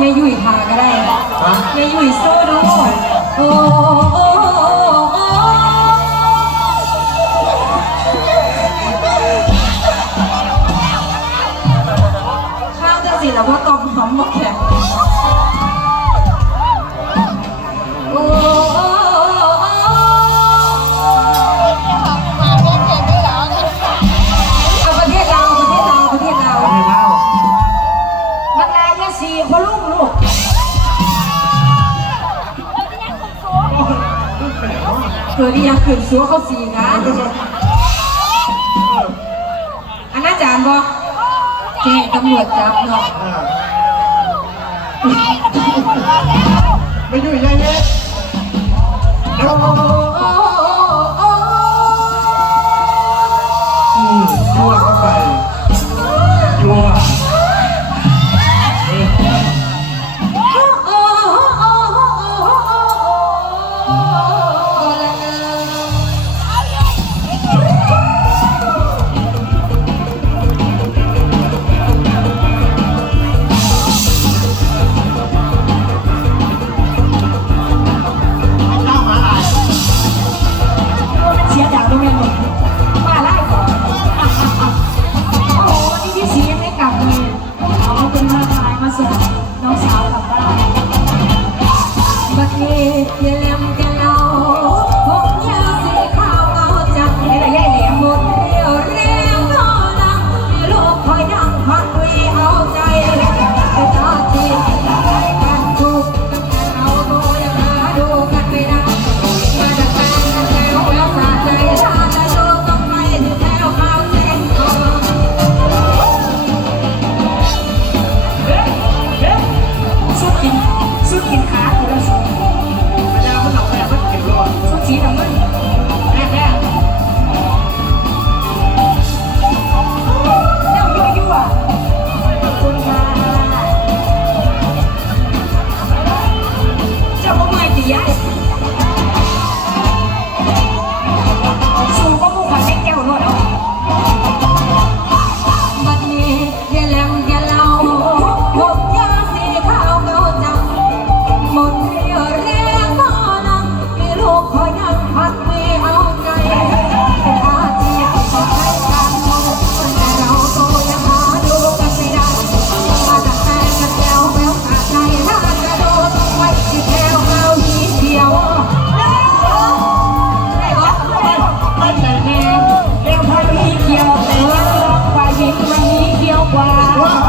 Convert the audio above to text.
แม่ยุ่ยพาก็ได้แม่ยุ่ยสู้ดูโอ้โอ้โอ้ข้าวจะสิแล้วว่าตอมหอมบอก เธอที่ยังขึ้นสัวเขาสีนะอันนั้นจานบ่แจ้งตำรวจจับเนาะอ่าไม่ยุ่ยยังไงา 와!